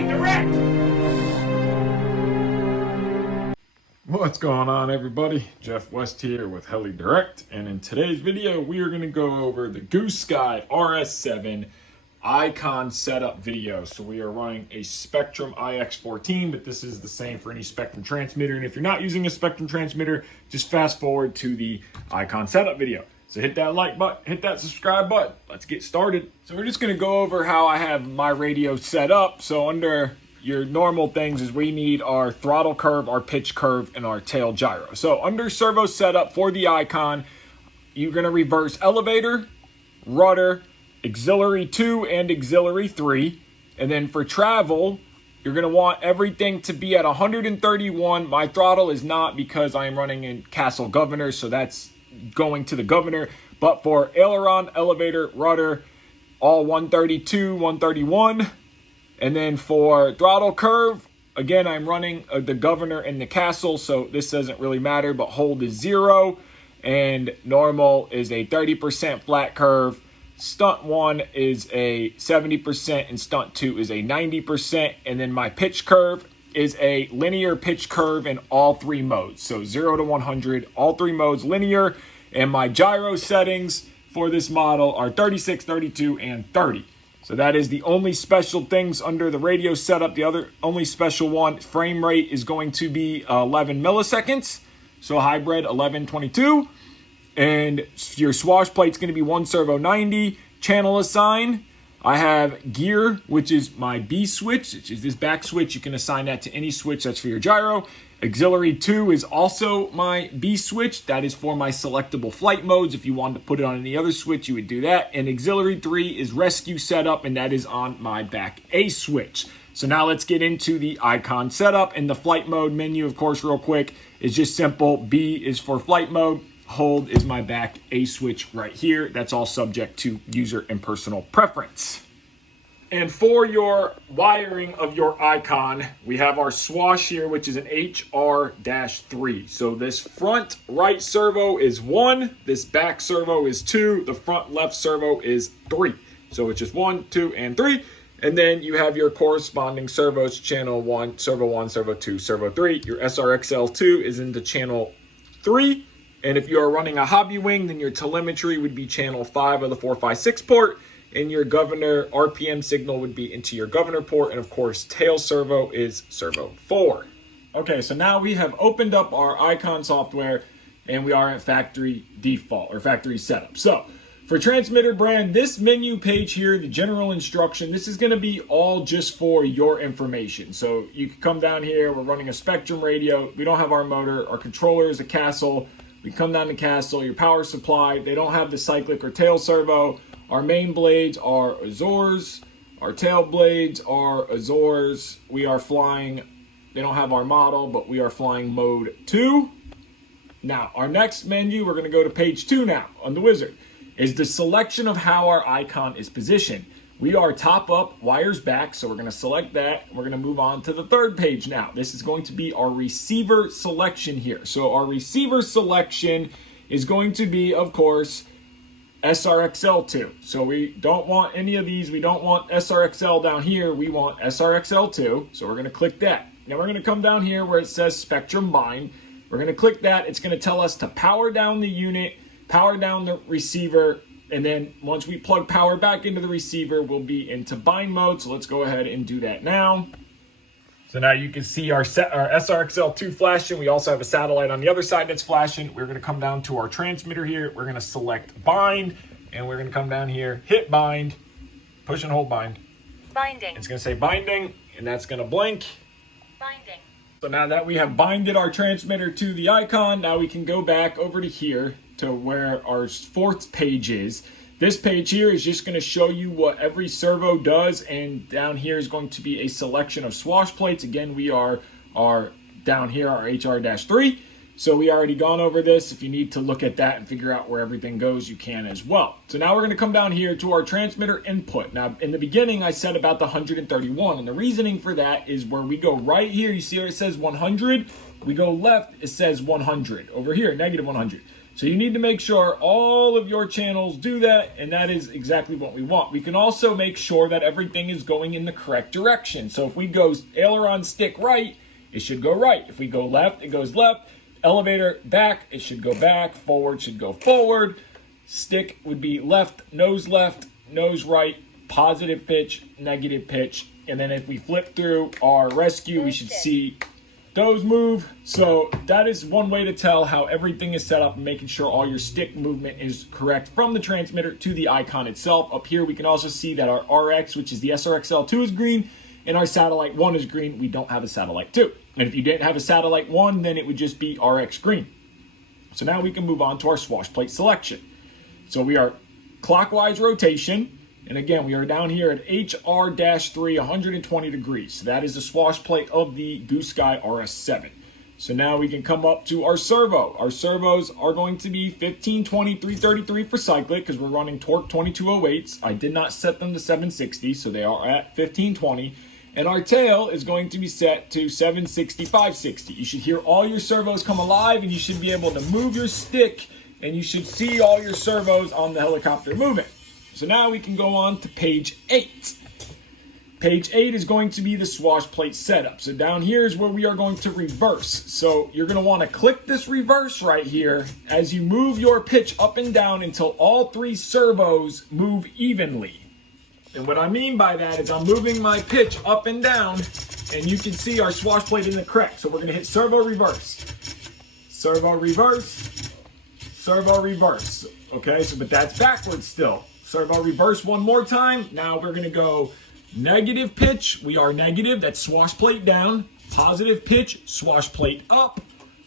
Heli Direct! What's going on, everybody? Jeff West here with Heli Direct, and in today's video we are going to go over the Goosky RS7 iKon setup video. So we are running a Spektrum IX14, but this is the same for any Spektrum transmitter, and if you're not using a Spektrum transmitter, just fast forward to the iKon setup video. So hit that like button, hit that subscribe button. Let's get started. So we're just going to go over how I have my radio set up. So under your normal things is we need our throttle curve, our pitch curve, and our tail gyro. So under servo setup for the iKon, you're going to reverse elevator, rudder, auxiliary 2 and auxiliary 3. And then for travel, you're going to want everything to be at 131. My throttle is not because I am running in Castle Governor, so that's going to the governor. But for aileron, elevator, rudder, all 132, 131. And then for throttle curve, again, I'm running the governor and the castle, so this doesn't really matter, but hold is 0. And normal is a 30% flat curve. Stunt 1 is a 70% and stunt 2 is a 90%. And then my pitch curve is a linear pitch curve in all 3 modes. So 0 to 100, all 3 modes linear. And my gyro settings for this model are 36, 32, and 30. So that is the only special things under the radio setup. The other only special one, frame rate is going to be 11 milliseconds. So hybrid 1122. And your swash plate is going to be 1 servo 90. Channel assign, I have gear, which is my B switch, which is this back switch. You can assign that to any switch. That's for your gyro. Auxiliary 2 is also my B switch. That is for my selectable flight modes. If you wanted to put it on any other switch, you would do that. And auxiliary 3 is rescue setup, and that is on my back A switch. So now let's get into the iKon setup. And the flight mode menu, of course, real quick, is just simple. B is for flight mode. Hold is my back A switch right here. That's all subject to user and personal preference. And for your wiring of your iKon, we have our Swash here, which is an HR-3. So this front right servo is 1, this back servo is 2, the front left servo is 3. So it's just 1, 2, and 3. And then you have your corresponding servos, channel 1, servo 1, servo 2, servo 3. Your SRXL2 is into channel 3. And if you are running a hobby wing, then your telemetry would be channel 5 of the 456 port. And your governor RPM signal would be into your governor port. And of course, tail servo is servo 4. Okay, so now we have opened up our iKon software and we are at factory default or factory setup. So for transmitter brand, this menu page here, the general instruction, this is going to be all just for your information. So you can come down here. We're running a Spektrum radio. We don't have our motor. Our controller is a Castle. We come down to Castle. Your power supply, they don't have the Cyclic or tail servo. Our main blades are Azores. Our tail blades are Azores. We are flying, they don't have our model, but we are flying mode 2. Now, our next menu, we're going to go to page 2 now on the wizard, is the selection of how our iKon is positioned. We are top up, wires back, so we're going to select that. We're going to move on to the third page now. This is going to be our receiver selection here. So our receiver selection is going to be, of course, SRXL2. So we don't want any of these. We don't want SRXL down here. We want SRXL2. So we're going to click that. Now we're going to come down here where it says Spektrum Bind. We're going to click that. It's going to tell us to power down the unit, power down the receiver, and then once we plug power back into the receiver, we'll be into bind mode. So let's go ahead and do that now. So now you can see our SRXL2 flashing. We also have a satellite on the other side that's flashing. We're going to come down to our transmitter here. We're going to select bind, and we're going to come down here, hit bind, push and hold bind. Binding. It's going to say binding, and that's going to blink. Binding. So now that we have binded our transmitter to the iKon, now we can go back over to here to where our fourth page is. This page here is just going to show you what every servo does, and down here is going to be a selection of swash plates. Again, we are down here, our HR-3. So we already gone over this. If you need to look at that and figure out where everything goes, you can as well. So now we're going to come down here to our transmitter input. Now, in the beginning, I said about the 131, and the reasoning for that is where we go right here. You see where it says 100? We go left, it says 100. Over here, negative 100. So you need to make sure all of your channels do that, and that is exactly what we want. We can also make sure that everything is going in the correct direction. So if we go aileron stick right, it should go right. If we go left, it goes left. Elevator back, it should go back. Forward should go forward. Stick would be left, nose right, positive pitch, negative pitch. And then if we flip through our rescue, we should see those move. So that is one way to tell how everything is set up and making sure all your stick movement is correct from the transmitter to the iKon itself. Up here, we can also see that our RX, which is the SRXL2, is green, and our satellite 1 is green. We don't have a satellite 2. And if you didn't have a satellite 1, then it would just be RX green. So now we can move on to our swash plate selection. So we are clockwise rotation. And again, we are down here at HR-3, 120 degrees. So that is the swash plate of the Goosky RS7. So now we can come up to our servo. Our servos are going to be 1520, 333 for Cyclic because we're running torque 2208s. I did not set them to 760, so they are at 1520. And our tail is going to be set to 760, 560. You should hear all your servos come alive, and you should be able to move your stick, and you should see all your servos on the helicopter moving. So now we can go on to page 8. Page 8 is going to be the swash plate setup. So down here is where we are going to reverse. So you're going to want to click this reverse right here as you move your pitch up and down until all 3 servos move evenly. And what I mean by that is I'm moving my pitch up and down, and you can see our swash plate in the correct. So we're going to hit servo reverse. Servo reverse. Servo reverse. Okay, so but that's backwards still. Servo reverse one more time. Now we're going to go negative pitch. We are negative. That's swash plate down. Positive pitch. Swash plate up.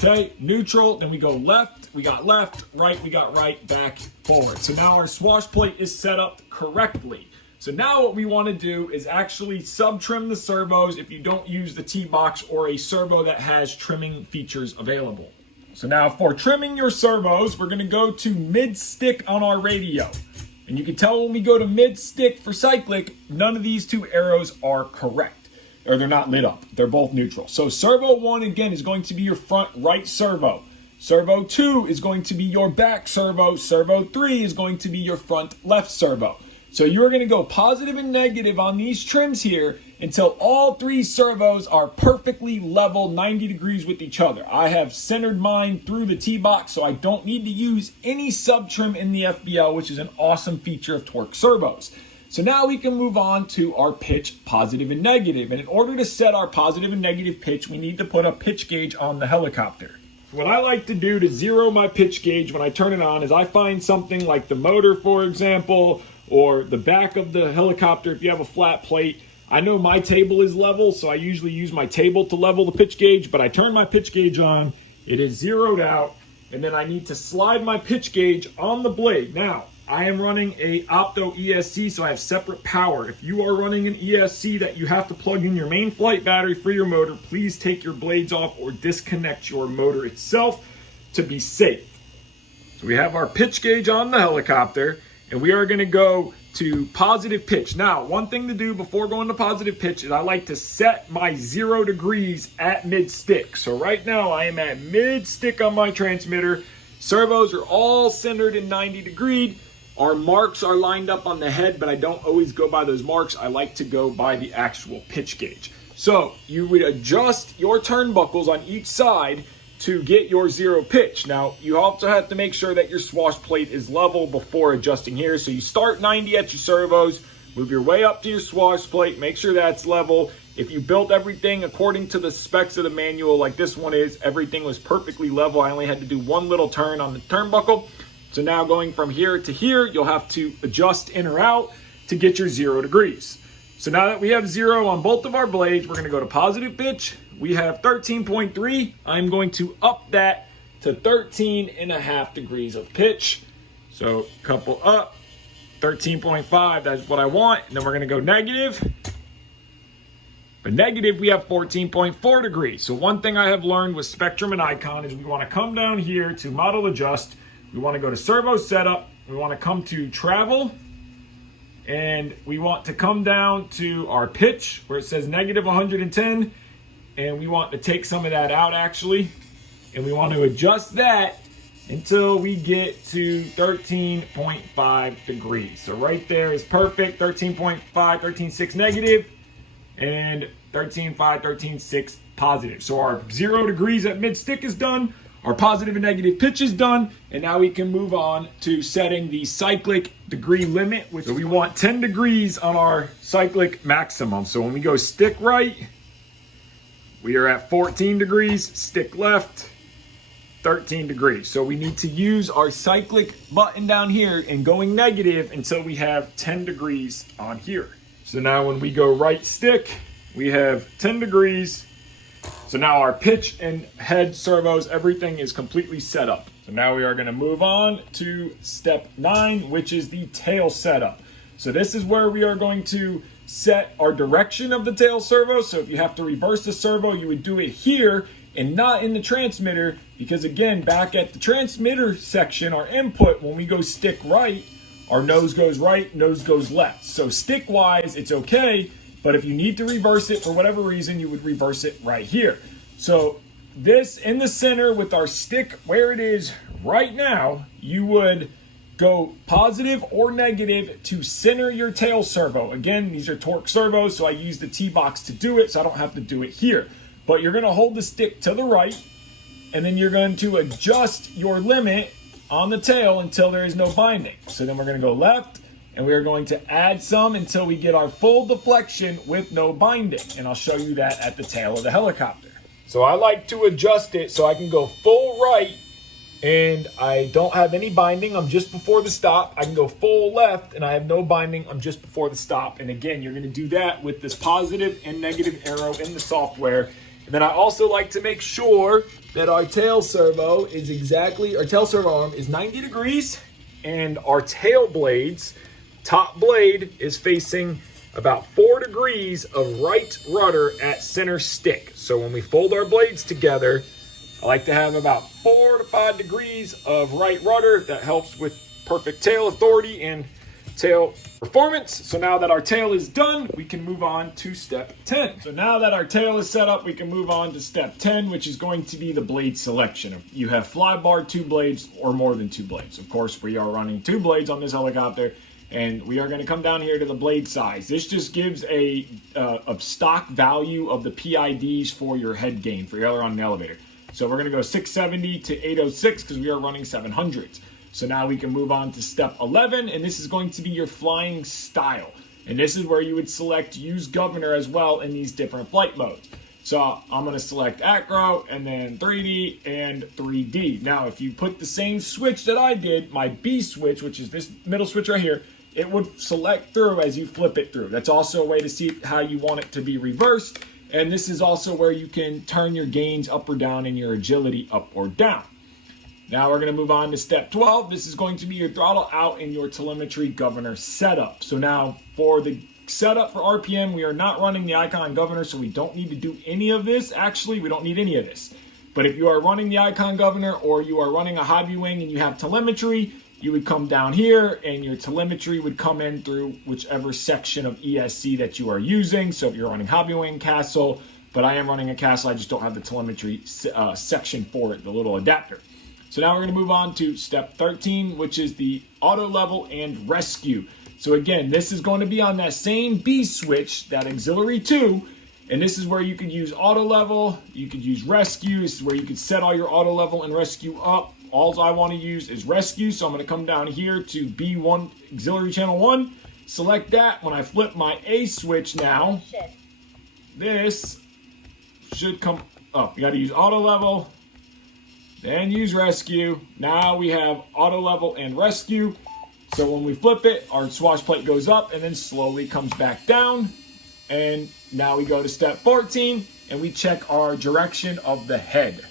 Okay, neutral. Then we go left. We got left. Right. We got right. Back. Forward. So now our swash plate is set up correctly. So now what we want to do is actually sub-trim the servos if you don't use the T-box or a servo that has trimming features available. So now for trimming your servos, we're going to go to mid-stick on our radio. And you can tell when we go to mid-stick for Cyclic, none of these 2 arrows are correct. Or they're not lit up. They're both neutral. So servo 1, again, is going to be your front right servo. Servo 2 is going to be your back servo. Servo 3 is going to be your front left servo. So you're going to go positive and negative on these trims here until all 3 servos are perfectly level 90 degrees with each other. I have centered mine through the T-box, so I don't need to use any sub-trim in the FBL, which is an awesome feature of torque servos. So now we can move on to our pitch, positive and negative. And in order to set our positive and negative pitch, we need to put a pitch gauge on the helicopter. What I like to do to zero my pitch gauge when I turn it on is I find something like the motor, for example, or the back of the helicopter if you have a flat plate. I know my table is level, so I usually use my table to level the pitch gauge, but I turn my pitch gauge on, it is zeroed out, and then I need to slide my pitch gauge on the blade. Now, I am running a Opto ESC, so I have separate power. If you are running an ESC that you have to plug in your main flight battery for your motor, please take your blades off or disconnect your motor itself to be safe. So we have our pitch gauge on the helicopter, and we are going to go to positive pitch. Now, one thing to do before going to positive pitch is I like to set my 0 degrees at mid-stick. So right now I am at mid-stick on my transmitter. Servos are all centered in 90 degrees. Our marks are lined up on the head, but I don't always go by those marks. I like to go by the actual pitch gauge. So you would adjust your turnbuckles on each side to get your 0 pitch. Now, you also have to make sure that your swash plate is level before adjusting here. So you start 90 at your servos, move your way up to your swash plate, make sure that's level. If you built everything according to the specs of the manual like this one is, everything was perfectly level. I only had to do one little turn on the turnbuckle. So now going from here to here, you'll have to adjust in or out to get your 0 degrees. So now that we have 0 on both of our blades, we're going to go to positive pitch. We have 13.3. I'm going to up that to 13.5 degrees of pitch. So couple up, 13.5, that's what I want. And then we're going to go negative. But negative, we have 14.4 degrees. So one thing I have learned with Spektrum and iKon is we want to come down here to model adjust. We want to go to servo setup. We want to come to travel. And we want to come down to our pitch where it says negative 110. And we want to take some of that out actually. And we want to adjust that until we get to 13.5 degrees. So right there is perfect, 13.5, 13.6 negative, and 13.5, 13.6 positive. So our 0 degrees at mid stick is done, our positive and negative pitch is done, and now we can move on to setting the cyclic degree limit, which we want 10 degrees on our cyclic maximum. So when we go stick right, we are at 14 degrees, stick left, 13 degrees. So we need to use our cyclic button down here and going negative until we have 10 degrees on here. So now when we go right stick, we have 10 degrees. So now our pitch and head servos, everything is completely set up. So now we are going to move on to step 9, which is the tail setup. So this is where we are going to set our direction of the tail servo. So if you have to reverse the servo, you would do it here and not in the transmitter, because again, back at the transmitter section, our input, when we go stick right, our nose goes right, nose goes left. So stick wise, it's okay, but if you need to reverse it for whatever reason, you would reverse it right here. So this in the center with our stick where it is right now, you would go positive or negative to center your tail servo. Again, these are torque servos, so I use the T-box to do it, so I don't have to do it here. But you're gonna hold the stick to the right, and then you're going to adjust your limit on the tail until there is no binding. So then we're gonna go left, and we are going to add some until we get our full deflection with no binding. And I'll show you that at the tail of the helicopter. So I like to adjust it so I can go full right, and I don't have any binding, I'm just before the stop. I can go full left, and I have no binding, I'm just before the stop. And again, you're gonna do that with this positive and negative arrow in the software. And then I also like to make sure that our tail servo is exactly, our tail servo arm is 90 degrees, and our tail blades, top blade is facing about 4 degrees of right rudder at center stick. So when we fold our blades together, I like to have about 4 to 5 degrees of right rudder. That helps with perfect tail authority and tail performance. So now that our tail is done, we can move on to step 10. So now that our tail is set up, we can move on to step 10, which is going to be the blade selection. You have fly bar, 2 blades, or more than 2 blades. Of course, we are running 2 blades on this helicopter, and we are going to come down here to the blade size. This just gives a stock value of the PIDs for your head gain for your aileron and elevator. So we're going to go 670 to 806 because we are running 700s. So now we can move on to step 11, and this is going to be your flying style. And this is where you would select use governor as well in these different flight modes. So I'm going to select acro and then 3D and 3D. Now, if you put the same switch that I did, my B switch, which is this middle switch right here, it would select through as you flip it through. That's also a way to see how you want it to be reversed. And this is also where you can turn your gains up or down and your agility up or down. Now we're going to move on to step 12. This is going to be your throttle out and your telemetry governor setup. So now for the setup for RPM, we are not running the iKon governor, so we don't need to do any of this. Actually, we don't need any of this. But if you are running the iKon governor or you are running a hobby wing and you have telemetry, you would come down here and your telemetry would come in through whichever section of ESC that you are using. So if you're running hobby wing, castle, but I am running a castle, I just don't have the telemetry section for it, the little adapter. So now we're going to move on to step 13, which is the auto level and rescue. So again, this is going to be on that same B switch, that auxiliary 2, and this is where you could use auto level, you could use rescue. This is where you could set all your auto level and rescue up. All I want to use is rescue, so I'm going to come down here to B1, auxiliary channel 1, select that. When I flip my A switch now, this should come up. You got to use auto level, then use rescue. Now we have auto level and rescue. So when we flip it, our swash plate goes up and then slowly comes back down. And now we go to step 14 and we check our direction of the head.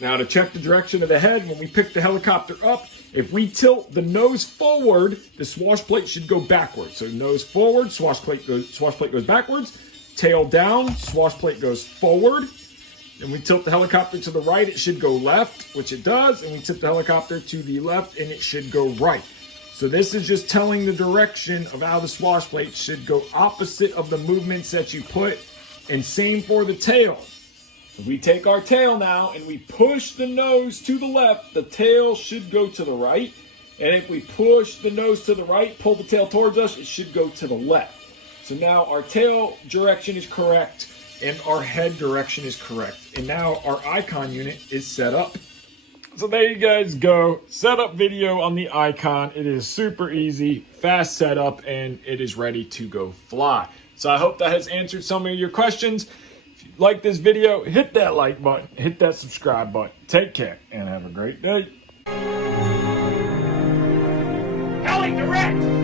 Now to check the direction of the head, when we pick the helicopter up, if we tilt the nose forward, the swash plate should go backwards. So nose forward, swash plate goes backwards. Tail down, swash plate goes forward. And we tilt the helicopter to the right, it should go left, which it does. And we tilt the helicopter to the left and it should go right. So this is just telling the direction of how the swash plate should go opposite of the movements that you put. And same for the tail. So we take our tail now and we push the nose to the left. The tail should go to the right. And if we push the nose to the right, pull the tail towards us, it should go to the left. So now our tail direction is correct and our head direction is correct. And now our iKon unit is set up. So there you guys go. Setup video on the iKon. It is super easy, fast setup, and it is ready to go fly. So I hope that has answered some of your questions. If you like this video, hit that like button, hit that subscribe button. Take care and have a great day. Direct!